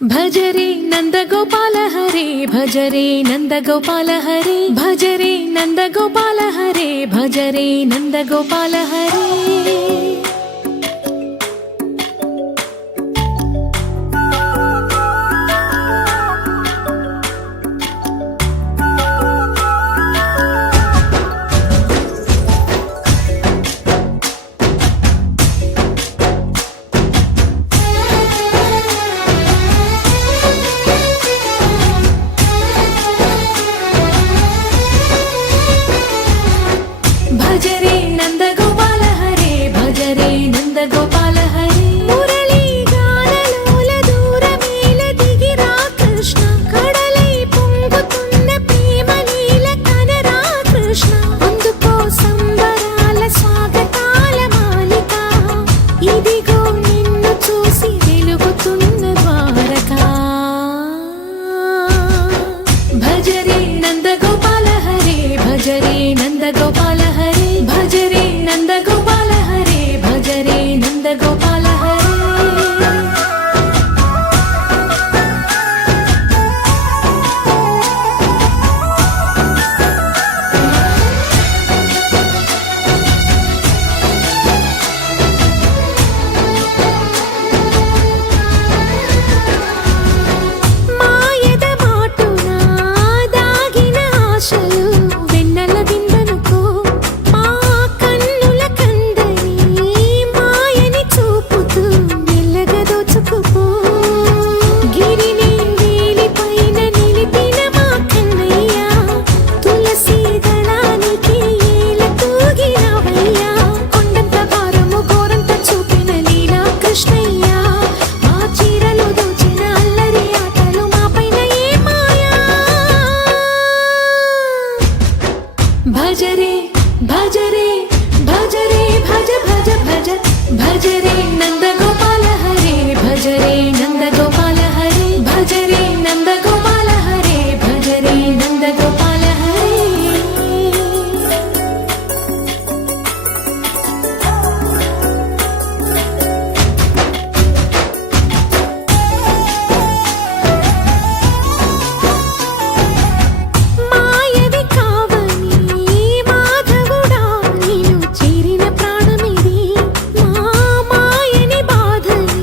భజరే నందగోపాల హరే భజరే నందగోపాల హరే భజరే నందగోపాల హరే భజరే నందగోపాల హరే భజరే నందగోపాల హరే భజరే నందగోపాల హరే మురళీ గానలోల దూరమేల దిగిరా కృష్ణ కడలై పొంగుతున్న ప్రేమ నీల కనరా కృష్ణ అందుకో సంబరాల స్వాగతాల మాలిక ఇదిగో నిన్ను చూసి వెలుగుతున్న ద్వారకా భజరే నందగోపాల హరే భజరే నందగోపాల హరే భజరే నందగోపాల హరే భజరే నందగోపాల హరే మాయద మాటున దాగిన ఆశలు వెన్నెల విందనుకో మా కన్నుల కందని మాయని చూపుతూ మెల్లగా దోచుకుపో గిరిని వేలిపైన నిలిపిన మా కన్నయ్య తులసి దళానికి ఏల తూగినవయ్యా కొండంత భారము గోరంత చూపిన లీలా కృష్ణయ్య మా చీరలు దోచిన అల్లరి ఆటలు మాపైన ఏ మాయా భజరే భజరే భజరే భజ భజ భజ భజరే నందగోపాల హరే భజరే నందగోపాల హరే భజరే నందగోపాల హరే భజరే నందగోపాల హరే మాయవి కావని మాధవుడా నీను చేరిన ప్రాణమిది మా మాయని బాధని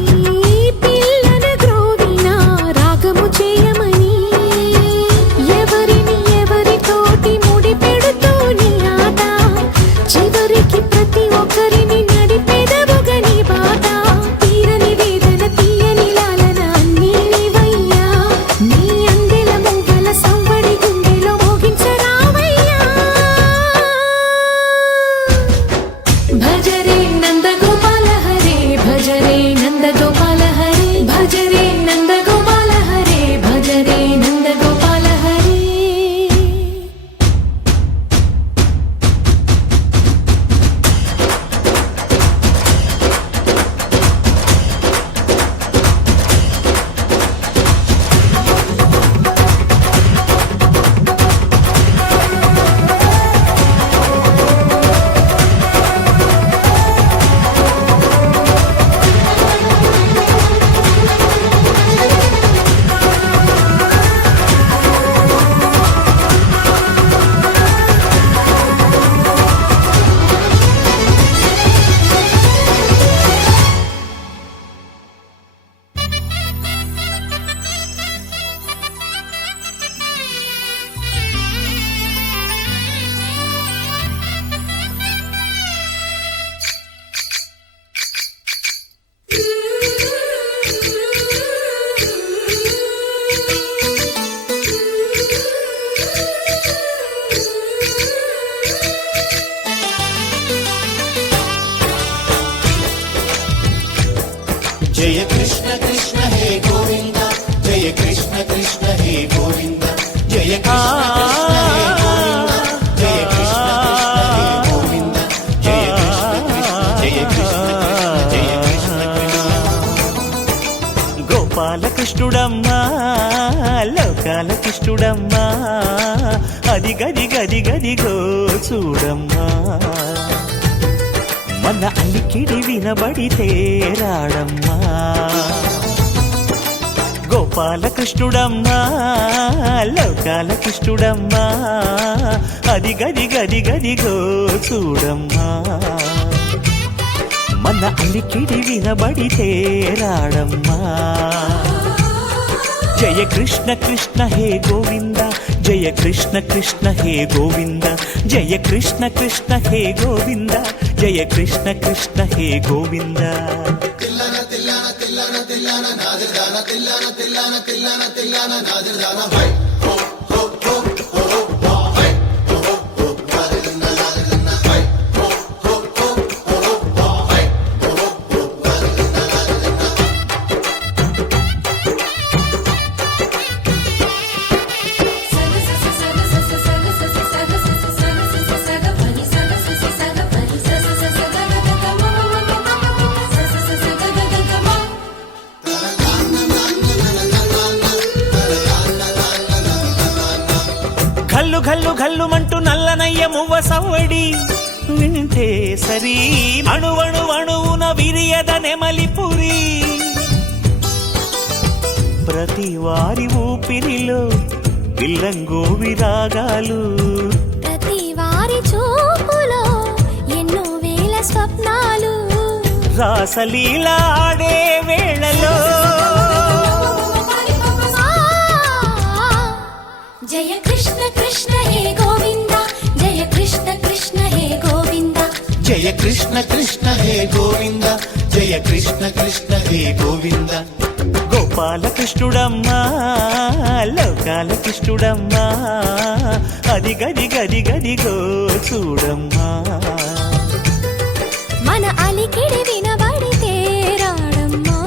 పిల్లన గ్రోవిన రాగము చేయమని ఎవరిని ఎవరితోటి ముడి పెడుతూ నీ ఆట చివరికి ప్రతి ఒక్కరిని నడిపెదవుగా నీ బాట తీరని వేదన తీయని లాలన అన్నీ నీవయ్యా నీ అందెల మూగల సంవడి గుండెలో మోగించరావయ్యా భజరే నందగోపాల హరే భజరే నందగోపాల హరే భజరే నందగోపాల హరే భజరే నందగోపాల హరే जय कृष्ण कृष्ण हे गोविंद जय कृष्ण कृष्ण हे गोविंद जय कृष्ण कृष्ण हे गोविंद जय कृष्ण कृष्ण हे गोविंद जय कृष्ण कृष्ण जय कृष्ण कृष्ण గోపాల కృష్ణుడమ్మా లోకాల కృష్ణుడమ్మా అది గది గది గదిగో చూడమ్మా మన అలికిడి వినబడితే రాడమ్మా గోపాలకృష్ణుడమ్మా లోకాల కృష్ణుడమ్మా అది గది గది గదిగో చూడమ్మా మన అలికిడి వినబడితే రాడమ్మా జయ కృష్ణ కృష్ణ హే గోవింద జయ కృష్ణ కృష్ణ హే గోవింద జయ కృష్ణ కృష్ణ హే గోవింద జయ కృష్ణ కృష్ణ హే గోవింద ఘల్లు ఘల్లు ఘల్లుమంటూ నల్లనయ్య మువ్వ సవ్వడి వింటే సరి అణువణు అణువున విరియద నెమలిపురి ప్రతి వారి ఊపిరిలో పిల్లంగో విరాగాలు ప్రతి వారి చూపులో ఎన్నో వేల స్వప్నాలు రాసలీల ఆడే వేళలో జయ కృష్ణ కృష్ణ హే గోవింద జయ కృష్ణ కృష్ణ హే గోవింద జయ కృష్ణ కృష్ణ హే గోవింద జయ కృష్ణ కృష్ణ హే గోవింద గోపాలకృష్ణుడమ్మా లోకాల కృష్ణుడమ్మా అది గది గది గదిగో చూడమ్మా మన అలికిడి వినబడితే రాడమ్మా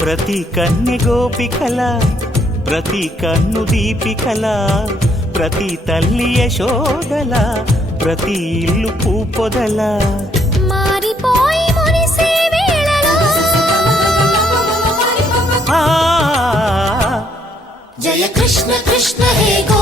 ప్రతి కన్నె గోపికల ప్రతి కన్ను దీపికల ప్రతి తల్లి యశోదల ప్రతి ఇల్లు పూపొదల మారిపోయి మురిసే వేళలో జయ కృష్ణ కృష్ణ హే గోవింద